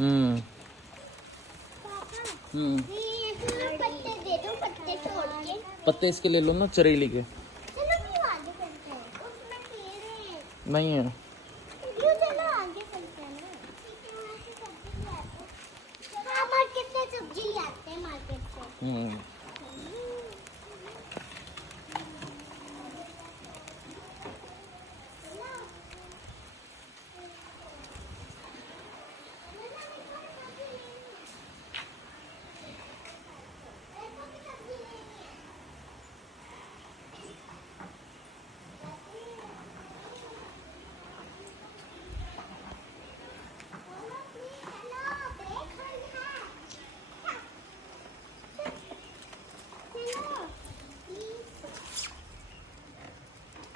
हम्म ये पत्ते दे दो, पत्ते छोड़ के। पत्ते इसके ले लो ना, चरेली के। चलो क्यों आगे चलते हैं, उसमें पेड़ है। नहीं है। क्यों, चलो आगे चलते हैं ना। ठीक है, वहाँ से सब्जी ले आते हैं। हाँ, मार्केट से सब्जी ले आते हैं मार्केट से।